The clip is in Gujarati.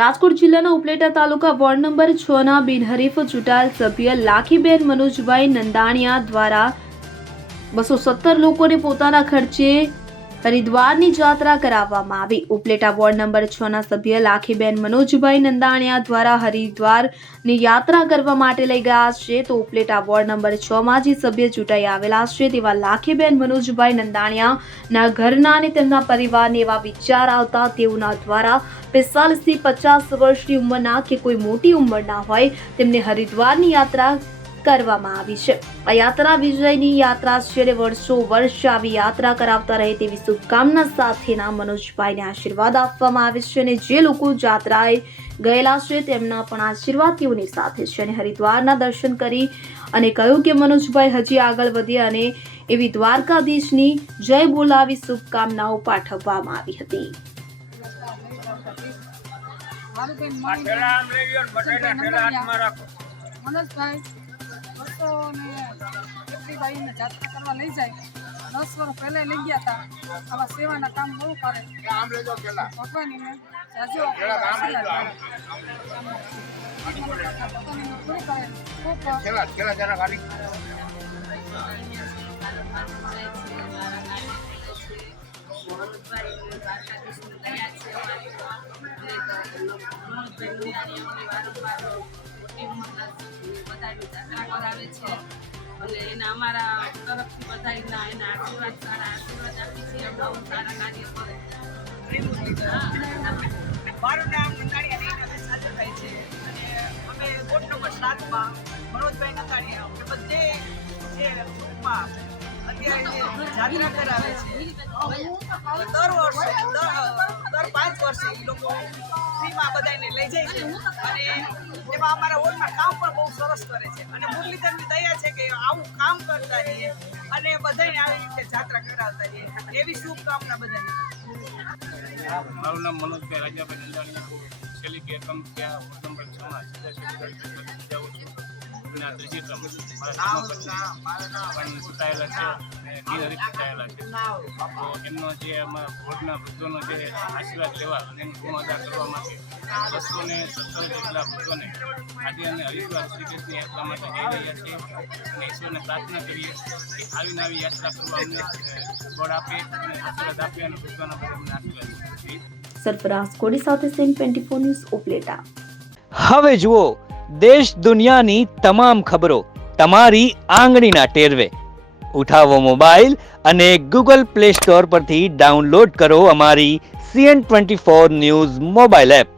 રાજકોટ જિલ્લાના ઉપલેટા તાલુકા વોર્ડ નંબર 6 ના બિનહરીફ ચૂંટાયેલ સભ્ય લાખીબેન મનોજભાઈ નંદાણીયા દ્વારા 217 લોકોને પોતાના ખર્ચે હરિદ્વારની યાત્રા કરાવવામાં આવી। ઉપલેટા વોર્ડ નંબર 6 ના સભ્ય લાખીબેન મનોજભાઈ નંદાણીયા દ્વારા હરિદ્વારની યાત્રા કરવા માટે લઈ ગયા છે। તો ઉપલેટા વોર્ડ નંબર 6 માં જે સભ્ય ચૂંટાઈ આવેલા છે તેવા લાખીબેન મનોજભાઈ નંદાણીયાના ઘરના અને તેમના પરિવારને એવા વિચાર આવતા તેઓના દ્વારા 45 થી 50 વર્ષની ઉંમરના કે કોઈ મોટી ઉંમરના હોય તેમને હરિદ્વારની યાત્રા કરવામાં આવી છે। આ યાત્રા વિજયની યાત્રા છે। વર્ષો વર્ષ આવી યાત્રા કરાવતા રહે તેવી શુભકામના સાથેના મનોજભાઈને આશીર્વાદ આપવામાં આવે છે અને જે લોકો યાત્રાએ ગયેલા છે તેમના પણ આશીર્વાદ તેઓની સાથે છે અને હરિદ્વારના દર્શન કરી અને કહ્યું કે મનોજભાઈ હજી આગળ વધે અને એવી દ્વારકાધીશની જય બોલાવી શુભકામનાઓ પાઠવવામાં આવી હતી। મનોજભાઈ વર્ષોને એકટીભાઈને જાત્રા કરવા લઈ જાય 10 વર્ષ પહેલા લઈ ગયા હતા। આવા સેવાના કામ બહુ કરે ભગવાનને જાજો અમારા તરફથી બધાના એના આશીર્વાદ સારા આશીર્વાદ આપી છે। બહુ સારા કાર્ય કરે। મારું નામ નંદાણીયા સાજરભાઈ છે અને અમે વોર્ડ નંબર 7 માં મનોજભાઈ નંદાણીયા અમે બધે જે ગ્રુપમાં અત્યારે જાત્રા કરાવે છે દર 5 વર્ષે એ લોકો ફ્રીમાં બધાને લઈ જાય છે અને એમાં અમારા વોર્ડમાં કામ પણ બહુ સરસ કરે છે અને મુરલીધરની દયા છે કે આવું કામ કરતા રહીએ અને બધાને આવી રીતે જાત્રા કરાવતા રહીએ એવી શુભકામના બધાને। મારું નામ મનોજભાઈ રાજાભાઈ નંદાણીયા છેલ્લી 2 ટર્મ ત્યાં વોર્ડ નંબર 6 માં જાઉં છું અને આ ત્રીજી ટર્મ મારા ચૂંટાયેલા છે અને બિનહરીફ ચૂંટાયેલા છે તો એમનો જે અમારા વોર્ડના વૃદ્ધોનો જે આશીર્વાદ લેવા અને એનું ઋણ અદા કરવા માટે 217 જેટલા વૃદ્ધોને આજે અમે હરિદ્વાર શ્રી કૃષ્ણ યાત્રા માટે જઈ રહ્યા છીએ અને ઈશ્વરને પ્રાર્થના કરીએ કે આવીને આવી યાત્રા કરવા અમને બળ આપે અને આશીર્વાદ આપે અને વૃદ્ધોના પર અમને આશીર્વાદ આપે। સરફરાઝ કોડી સાથે સીન 24 ન્યૂઝ ઉપલેટા। હવે જુઓ દેશ દુનિયાની તમામ ખબરો તમારી આંગળીના ટેરવે। ઉઠાવો મોબાઈલ અને ગૂગલ પ્લે સ્ટોર પરથી ડાઉનલોડ કરો અમારી CN24 ન્યૂઝ મોબાઈલ એપ।